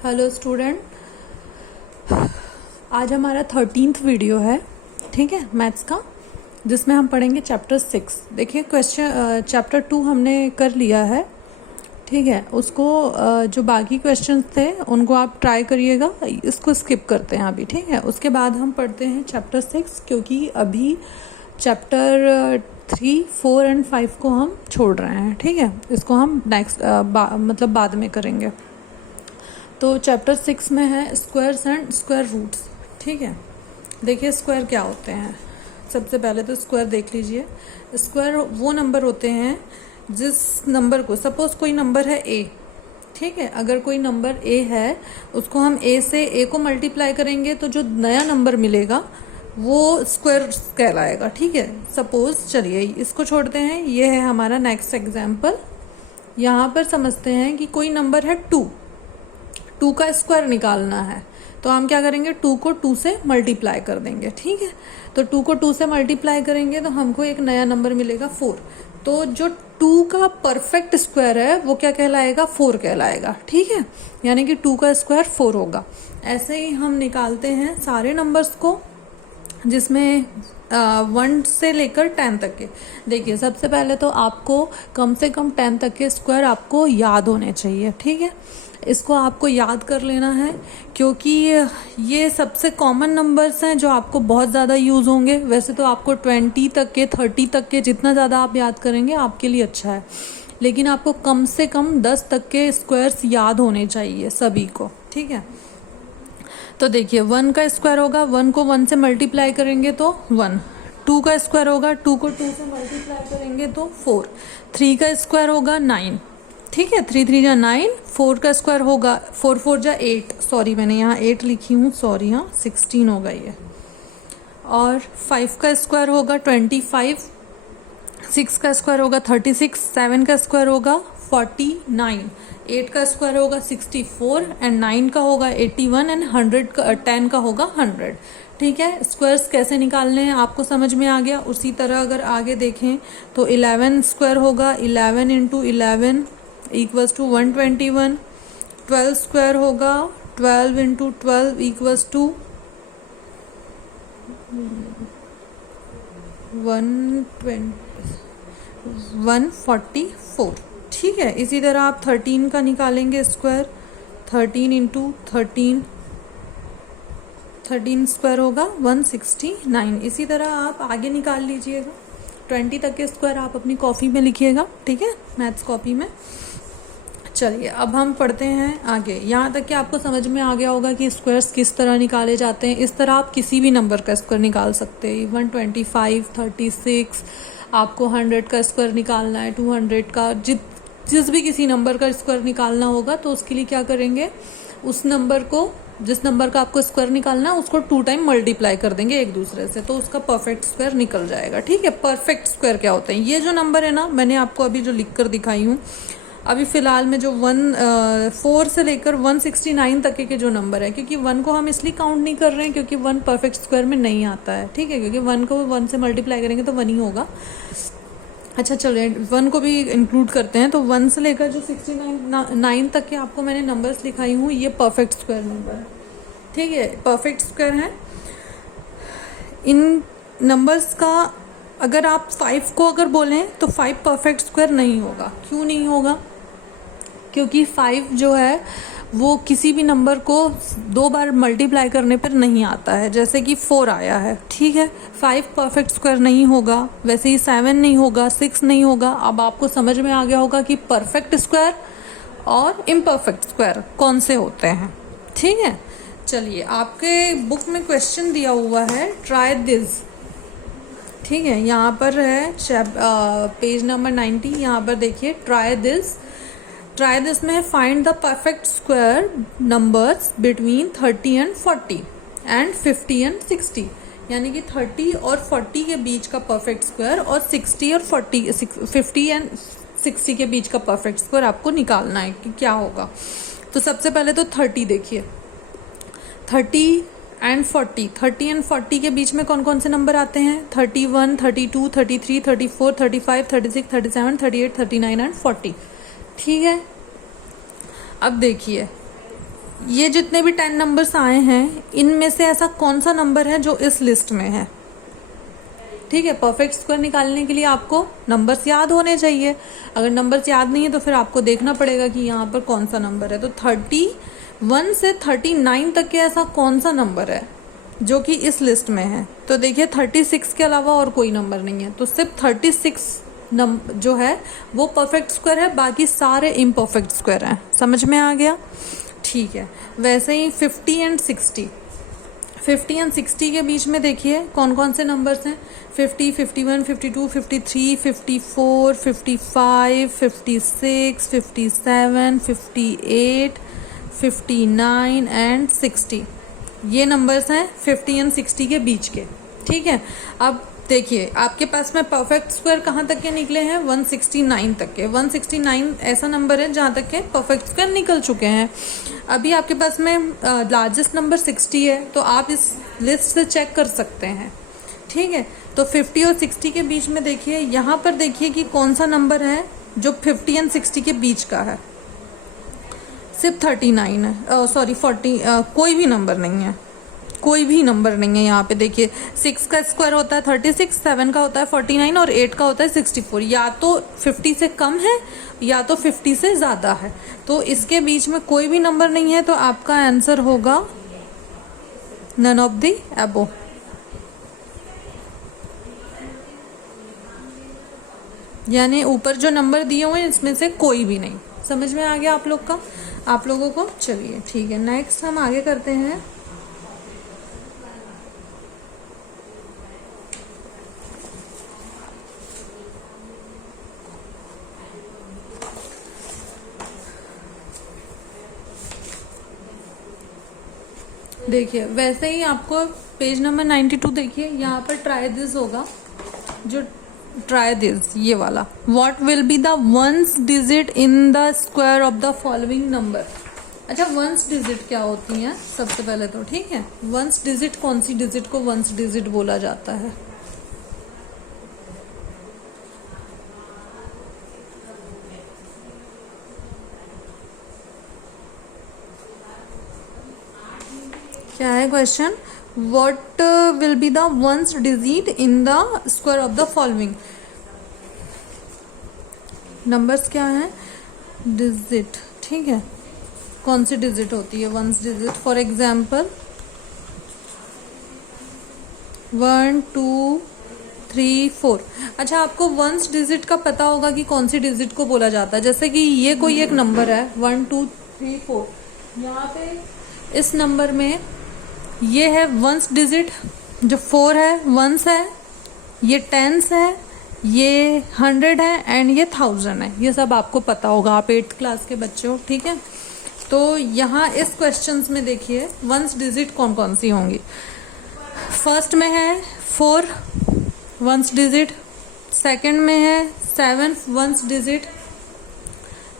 Hello student, आज हमारा 13th video है, ठीक है, मैथ्स का, जिसमें हम पढ़ेंगे चैप्टर 6। देखिए क्वेश्चन चैप्टर 2 हमने कर लिया है, ठीक है। उसको जो बाकी क्वेश्चंस थे उनको आप ट्राई करिएगा, इसको स्किप करते हैं अभी, ठीक है। उसके बाद हम पढ़ते हैं चैप्टर 6, क्योंकि अभी चैप्टर 3, 4 एंड 5 को हम छोड़ रहे हैं, ठीक है। इसको हम नेक्स्ट मतलब बाद में करेंगे। तो चैप्टर 6 में है स्क्वायर्स एंड स्क्वायर रूट्स, ठीक है। देखिए स्क्वायर क्या होते हैं। सबसे पहले तो स्क्वायर देख लीजिए। स्क्वायर वो नंबर होते हैं जिस नंबर को, सपोज कोई नंबर है a, ठीक है। अगर कोई नंबर a है, उसको हम a से a को मल्टीप्लाई करेंगे तो जो नया नंबर मिलेगा वो स्क्वायर कहलाएगा, ठीक है। सपोज चलिए इसको छोड़ते हैं, ये है हमारा नेक्स्ट एग्जाम्पल। यहाँ पर समझते हैं कि कोई नंबर है 2 का स्क्वायर निकालना है, तो हम क्या करेंगे, 2 को 2 से मल्टीप्लाई कर देंगे, ठीक है। तो 2 को 2 से मल्टीप्लाई करेंगे तो हमको एक नया नंबर मिलेगा 4। तो जो 2 का परफेक्ट स्क्वायर है वो क्या कहलाएगा, 4 कहलाएगा, ठीक है। यानी कि 2 का स्क्वायर 4 होगा। ऐसे ही हम निकालते हैं सारे नंबर्स को, जिसमें 1 से लेकर 10 तक के। देखिए सबसे पहले तो आपको कम से कम 10 तक के स्क्वायर आपको याद होने चाहिए, ठीक है। इसको आपको याद कर लेना है, क्योंकि ये सबसे कॉमन नंबर्स हैं जो आपको बहुत ज़्यादा यूज़ होंगे। वैसे तो आपको 20 तक के, 30 तक के, जितना ज़्यादा आप याद करेंगे आपके लिए अच्छा है, लेकिन आपको कम से कम 10 तक के स्क्वायर्स याद होने चाहिए सभी को, ठीक है। तो देखिए 1 का स्क्वायर होगा, 1 को 1 से मल्टीप्लाई करेंगे तो 1। 2 का स्क्वायर होगा, 2 को 2 से मल्टीप्लाई करेंगे तो 4। 3 का स्क्वायर होगा 9, ठीक है, 3 3 जा 9। 4 का स्क्वायर होगा 4 4 जा 8, सॉरी मैंने यहाँ 8 लिखी हूँ, सॉरी, हाँ 16 होगा ये। और 5 का स्क्वायर होगा 25, 6 का स्क्वायर होगा 36, 7 का स्क्वायर होगा 49, 8 का स्क्वायर होगा 64 एंड 9 का होगा 81 एंड 10 का होगा 100, ठीक है। स्क्वायर्स कैसे निकालने हैं आपको समझ में आ गया। उसी तरह अगर आगे देखें तो 11 स्क्वायर होगा 11 इंटू 11 इक्वल्स टू 121। 12 स्क्वायर होगा 12 इंटू 12 इक्वल्स टू 144, ठीक है। इसी तरह आप 13 का निकालेंगे स्क्वायर, 13 इंटू 13 स्क्वायर होगा 169। इसी तरह आप आगे निकाल लीजिएगा। 20 तक के स्क्वायर आप अपनी कॉपी में लिखिएगा, ठीक है, मैथ्स कॉपी में। चलिए अब हम पढ़ते हैं आगे। यहाँ तक कि आपको समझ में आ गया होगा कि स्क्वायर्स किस तरह निकाले जाते हैं। इस तरह आप किसी भी नंबर का स्क्वायर निकाल सकते हैं, 125, 36, आपको 100 का स्क्वायर निकालना है, 200 का, जिस भी किसी नंबर का स्क्वायर निकालना होगा तो उसके लिए क्या करेंगे, उस नंबर को, जिस नंबर का आपको स्क्वायर निकालना है उसको 2 टाइम मल्टीप्लाई कर देंगे एक दूसरे से, तो उसका परफेक्ट स्क्वायर निकल जाएगा, ठीक है। परफेक्ट स्क्वायर क्या होते हैं, ये जो नंबर है ना, मैंने आपको अभी जो लिख कर दिखाई हूँ, अभी फिलहाल में जो 4 से लेकर 169 तक के जो नंबर है, क्योंकि 1 को हम इसलिए काउंट नहीं कर रहे हैं क्योंकि 1 परफेक्ट स्क्वायर में नहीं आता है, ठीक है, क्योंकि 1 को 1 से मल्टीप्लाई करेंगे तो 1 ही होगा। अच्छा चलिए 1 को भी इंक्लूड करते हैं। तो 1 से लेकर जो 69 तक के आपको मैंने नंबर्स लिखाई हूँ, ये परफेक्ट स्क्वायर नंबर है, ठीक है, परफेक्ट स्क्वायर है। इन नंबर्स का अगर आप 5 को अगर बोलें तो 5 परफेक्ट स्क्वायर नहीं होगा। क्यों नहीं होगा, क्योंकि 5 जो है वो किसी भी नंबर को 2 बार मल्टीप्लाई करने पर नहीं आता है, जैसे कि 4 आया है, ठीक है। 5 परफेक्ट स्क्वायर नहीं होगा, वैसे ही 7 नहीं होगा, 6 नहीं होगा। अब आपको समझ में आ गया होगा कि परफेक्ट स्क्वायर और इम्परफेक्ट स्क्वायर कौन से होते हैं, ठीक है। चलिए आपके बुक में क्वेश्चन दिया हुआ है, ट्राई दिस, ठीक है, यहाँ पर है पेज नंबर 90। यहाँ पर देखिए ट्राई दिस में है find the perfect square numbers between 30 and 40 and 50 and 60, यानी कि 30 और 40 के बीच का परफेक्ट स्क्वायर और 60 और 50 एंड 60 के बीच का परफेक्ट स्क्वायर आपको निकालना है कि क्या होगा। तो सबसे पहले तो 30 देखिए, 30 एंड 40 के बीच में कौन कौन से नंबर आते हैं, 31, 32, 33, 34, 35, 36, 37, 38, 39 एंड 40, ठीक है। अब देखिए ये जितने भी 10 नंबर्स आए हैं इनमें से ऐसा कौन सा नंबर है जो इस लिस्ट में है। ठीक है, परफेक्ट स्क्वायर निकालने के लिए आपको नंबर्स याद होने चाहिए। अगर नंबर्स याद नहीं है तो फिर आपको देखना पड़ेगा कि यहाँ पर कौन सा नंबर है। तो 31 से 39 तक के ऐसा कौन सा नंबर है जो कि इस लिस्ट में है। तो देखिए 36 के अलावा और कोई नंबर नहीं है, तो सिर्फ 36 नंबर जो है वो परफेक्ट स्क्वायर है, बाकी सारे इम्परफेक्ट स्क्वायर हैं। समझ में आ गया? ठीक है। वैसे ही 50 एंड 60 के बीच में देखिए कौन कौन से नंबर्स हैं। 50, 51, 52, 53, 54, 55, 56, 57, 58, 59 एंड 60। ये नंबर्स हैं 50 एंड 60 के बीच के। ठीक है, अब देखिए आपके पास में परफेक्ट स्क्वायर कहाँ तक के निकले हैं, 169 तक के। 169 ऐसा नंबर है जहाँ तक के परफेक्ट स्क्वायर निकल चुके हैं। अभी आपके पास में लार्जेस्ट नंबर 60 है, तो आप इस लिस्ट से चेक कर सकते हैं। ठीक है, तो 50 और 60 के बीच में देखिए, यहाँ पर देखिए कि कौन सा नंबर है जो 50 एंड 60 के बीच का है। सिर्फ 39 है, सॉरी 40, कोई भी नंबर नहीं है, कोई भी नंबर नहीं है यहाँ पे। देखिए 6 का स्क्वायर होता है 36, 7 का होता है 49 और 8 का होता है 64। या तो 50 से कम है या तो 50 से ज़्यादा है, तो इसके बीच में कोई भी नंबर नहीं है। तो आपका आंसर होगा नन ऑफ द अबो। यानी ऊपर जो नंबर दिए हुए हैं इसमें से कोई भी नहीं। समझ में आ गया आप लोगों को? चलिए ठीक है, नेक्स्ट हम आगे करते हैं। देखिए वैसे ही आपको पेज नंबर 92 देखिए, यहाँ पर ट्राई दिस होगा, जो ट्राई दिस ये वाला। What will be the ones digit in the square of the following number. अच्छा, वंस डिजिट क्या होती हैं सबसे पहले तो। ठीक है, वंस डिजिट, कौन सी डिजिट को वंस डिजिट बोला जाता है? क्या है question? What will be the ones digit in the square of the following numbers. क्या है? डिजिट। ठीक है, कौन सी डिजिट होती है वंस डिजिट? For example 1, 2, 3, 4। अच्छा, आपको वंस डिजिट का पता होगा कि कौन सी डिजिट को बोला जाता है। जैसे कि ये कोई एक नंबर है 1, 2, 3, 4, यहाँ पे इस नंबर में ये है वंस डिजिट, जो 4 है वंस है, ये टेंस है, ये 100 है एंड ये 1000 है। ये सब आपको पता होगा, आप 8th क्लास के बच्चे हो। ठीक है, तो यहाँ इस क्वेश्चंस में देखिए वंस डिजिट कौन कौन सी होंगी। फर्स्ट में है 4 वंस डिजिट, सेकंड में है 7 वंस डिजिट,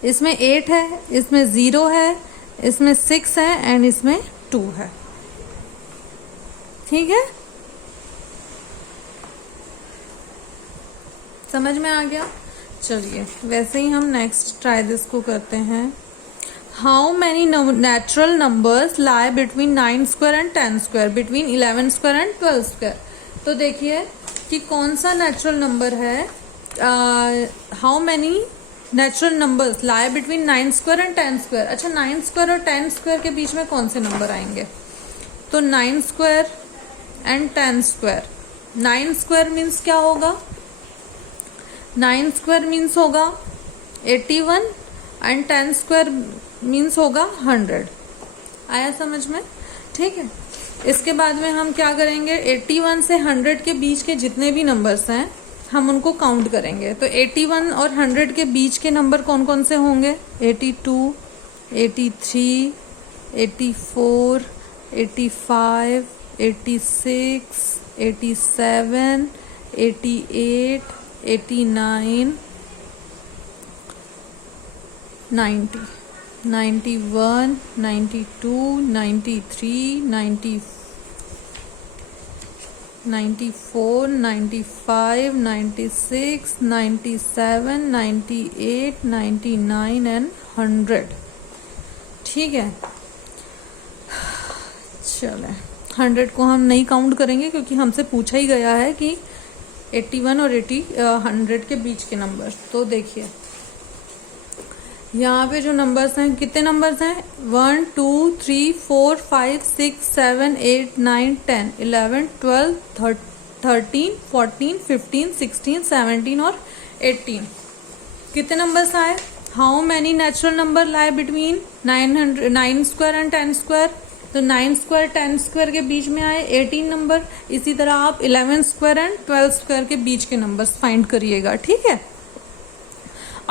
इसमें 8 है, इसमें 0 है, इसमें 6 है एंड इसमें 2 है। ठीक है, समझ में आ गया? चलिए वैसे ही हम नेक्स्ट ट्राई दिस को करते हैं। How many natural numbers lie between 9 square and 10 square, between 11 square and 12 square. तो देखिए कि कौन सा नेचुरल नंबर है, how many natural numbers lie between 9 square and 10 square. अच्छा, 9 स्क्वायर और 10 स्क्वायर के बीच में कौन से नंबर आएंगे? तो 9 square and 10 square. 9 square means क्या होगा? 9 स्क्वायर मीन्स होगा 81 एंड 10 स्क्वायर मीन्स होगा 100। आया समझ में? ठीक है, इसके बाद में हम क्या करेंगे, 81 से 100 के बीच के जितने भी नंबर्स हैं हम उनको काउंट करेंगे। तो 81 और 100 के बीच के नंबर कौन कौन से होंगे? 82, 83, 84, 85, 86, 87, 88, 89, 90, 91, 92, 93, 94, 95, 96, 97, 98, 99 एंड 100। ठीक है, चले 100 को हम नहीं काउंट करेंगे क्योंकि हमसे पूछा ही गया है कि 81 और 100 के बीच के नंबर। तो देखिए यहाँ पे जो नंबर्स हैं, कितने नंबर्स हैं, 1 2 3 4 5 6 7 8 9 10 11 12 13 14 15 16 17 और 18। कितने नंबर्स आए? How many natural number lie between 9 square and 10 square? तो 9 स्क्वायर 10 स्क्वायर के बीच में आए 18 नंबर। इसी तरह आप 11 स्क्वायर एंड 12 स्क्वायर के बीच के नंबर्स फाइंड करिएगा, ठीक है।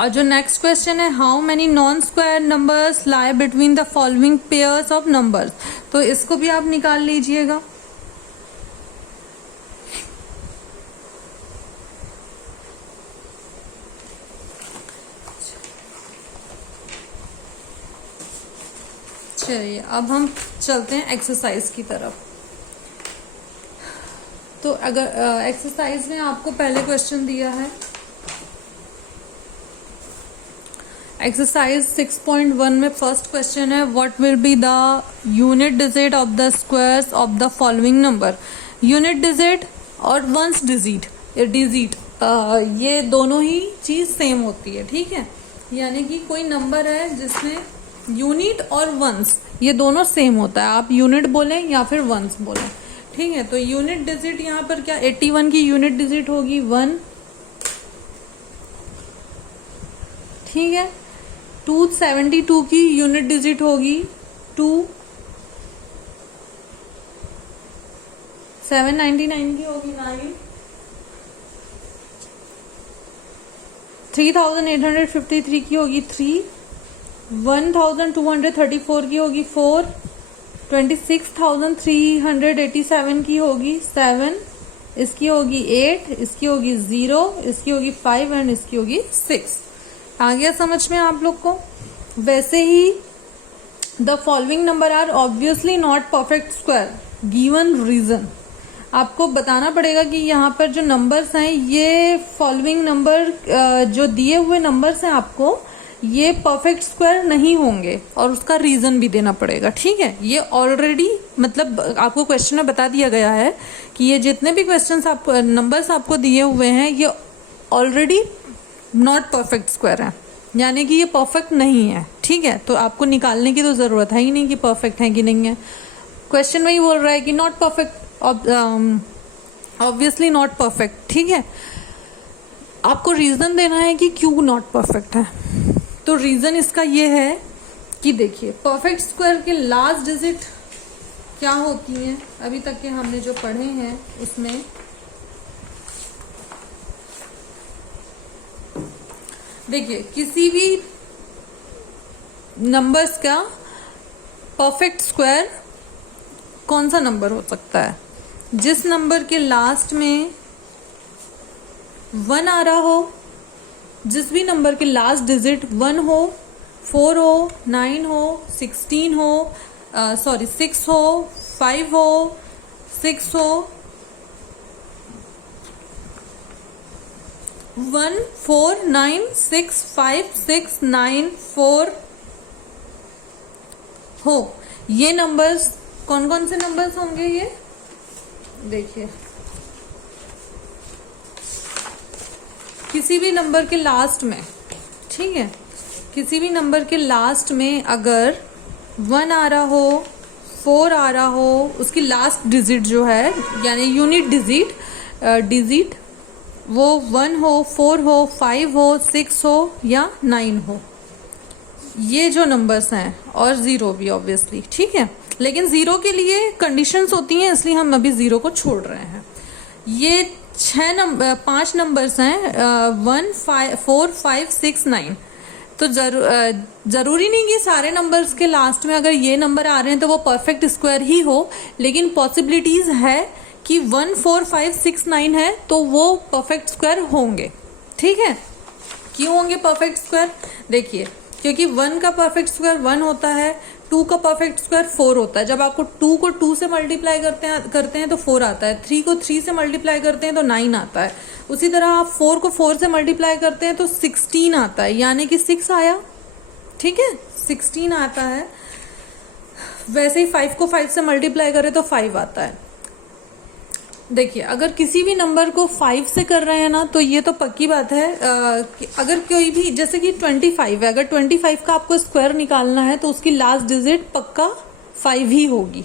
और जो नेक्स्ट क्वेश्चन है, how many non square numbers lie between the following pairs of numbers? तो इसको भी आप निकाल लीजिएगा। चलिए अब हम चलते हैं एक्सरसाइज की तरफ। तो अगर एक्सरसाइज में आपको पहले क्वेश्चन दिया है, एक्सरसाइज 6.1 में फर्स्ट क्वेश्चन है, what will be the unit digit of the squares of the following number? Unit digit और वंस डिजिट ये दोनों ही चीज सेम होती है, ठीक है। यानी कि कोई नंबर है जिसमें यूनिट और वंस ये दोनों सेम होता है, आप यूनिट बोलें या फिर वंस बोलें, ठीक है। तो यूनिट डिजिट यहाँ पर क्या, 81 की यूनिट डिजिट होगी 1, ठीक है। 272 की यूनिट डिजिट होगी 2, 799 की होगी 9, 3853 की होगी 3, 1234 की होगी 4, 26,387 की होगी 7, इसकी होगी 8, इसकी होगी 0, इसकी होगी 5 एंड इसकी होगी 6। आ गया समझ में आप लोग को? वैसे ही the following number are obviously not perfect square given reason. आपको बताना पड़ेगा कि यहाँ पर जो नंबर्स हैं, ये फॉलोइंग नंबर जो दिए हुए नंबर्स हैं आपको, ये परफेक्ट स्क्वायर नहीं होंगे और उसका रीजन भी देना पड़ेगा, ठीक है। ये ऑलरेडी मतलब आपको क्वेश्चन में बता दिया गया है कि ये जितने भी क्वेश्चंस आपको नंबर्स आपको दिए हुए हैं, ये ऑलरेडी नॉट परफेक्ट स्क्वायर है, यानी कि ये परफेक्ट नहीं है, ठीक है। तो आपको निकालने की तो जरूरत है ही नहीं कि परफेक्ट है कि नहीं है। क्वेश्चन में ही बोल रहा है कि not perfect, obviously not perfect, ठीक है। आपको रीजन देना है कि क्यों नॉट परफेक्ट है। तो रीजन इसका ये है कि देखिए, परफेक्ट स्क्वायर के लास्ट डिजिट क्या होती हैं, अभी तक के हमने जो पढ़े हैं उसमें देखिए, किसी भी नंबर्स का परफेक्ट स्क्वायर कौन सा नंबर हो सकता है? जिस नंबर के लास्ट में 1 आ रहा हो, जिस भी नंबर के लास्ट डिजिट 1 हो, 4 हो, 9 हो, 16 हो, 6 हो, 5 हो, 6 हो, 1 4 9 6 5 6 9 4 हो। ये नंबर्स कौन कौन से नंबर्स होंगे? ये देखिए, किसी भी नंबर के लास्ट में, ठीक है, किसी भी नंबर के लास्ट में अगर 1 आ रहा हो, 4 आ रहा हो, उसकी लास्ट डिजिट जो है यानी यूनिट डिजिट वो 1 हो, 4 हो, 5 हो, 6 हो या 9 हो, ये जो नंबर्स हैं, और 0 भी ऑब्वियसली, ठीक है। लेकिन 0 के लिए कंडीशंस होती हैं, इसलिए हम अभी 0 को छोड़ रहे हैं। ये 5 नंबर्स हैं, 1 4 5 6 9। तो जरूरी नहीं कि सारे नंबर्स के लास्ट में अगर ये नंबर आ रहे हैं तो वो परफेक्ट स्क्वायर ही हो, लेकिन पॉसिबिलिटीज है कि 1 4 5 6 9 है तो वो परफेक्ट स्क्वायर होंगे, ठीक है। क्यों होंगे परफेक्ट स्क्वायर? देखिए, क्योंकि 1 का परफेक्ट स्क्वायर 1 होता है, 2 का परफेक्ट स्क्वायर 4 होता है। जब आपको 2 को 2 से मल्टीप्लाई करते हैं तो 4 आता है, 3 को 3 से मल्टीप्लाई करते हैं तो 9 आता है। उसी तरह आप 4 को 4 से मल्टीप्लाई करते हैं तो 16 आता है, यानी कि 6 आया, ठीक है, 16 आता है। वैसे ही 5 को 5 से मल्टीप्लाई करें तो 5 आता है। देखिए अगर किसी भी नंबर को 5 से कर रहे हैं ना तो ये तो पक्की बात है कि अगर कोई भी, जैसे कि 25 है, अगर 25 का आपको स्क्वायर निकालना है तो उसकी लास्ट डिजिट पक्का 5 ही होगी।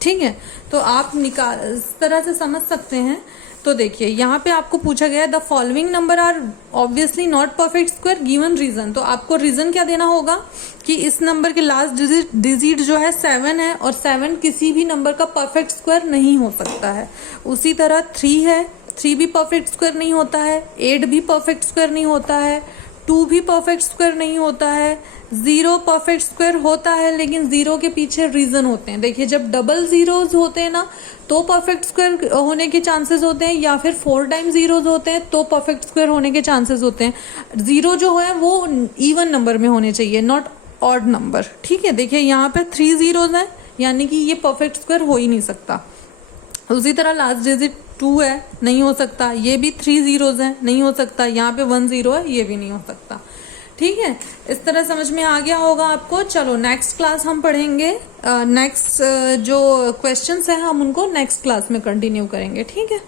ठीक है, तो आप इस तरह से समझ सकते हैं। तो देखिए यहाँ पे आपको पूछा गया है the following number are obviously not perfect square given reason. तो आपको रीजन क्या देना होगा कि इस नंबर के लास्ट डिजिट जो है 7 है और 7 किसी भी नंबर का परफेक्ट स्क्वायर नहीं हो सकता है। उसी तरह 3 है, 3 भी परफेक्ट स्क्वायर नहीं होता है, 8 भी परफेक्ट स्क्वायर नहीं होता है, 2 भी परफेक्ट स्क्वायर नहीं होता है, 0 परफेक्ट स्क्वायर होता है लेकिन 0 के पीछे रीजन होते हैं। देखिए जब डबल जीरोज होते हैं ना तो परफेक्ट स्क्वायर होने के चांसेस होते हैं, या फिर 4 टाइम जीरोज होते हैं तो परफेक्ट स्क्वायर होने के चांसेस होते हैं। 0 जो है वो इवन नंबर में होने चाहिए, नॉट ऑड नंबर। ठीक है, देखिए यहाँ पे 3 जीरोज हैं यानी कि ये परफेक्ट स्क्वायर हो ही नहीं सकता। उसी तरह लास्ट डिजिट 2 है, नहीं हो सकता। ये भी 3 जीरोज हैं, नहीं हो सकता। यहाँ पे 1 0 है, ये भी नहीं हो सकता। ठीक है, इस तरह समझ में आ गया होगा आपको। चलो नेक्स्ट क्लास हम पढ़ेंगे, नेक्स्ट जो क्वेश्चंस हैं हम उनको नेक्स्ट क्लास में कंटिन्यू करेंगे। ठीक है।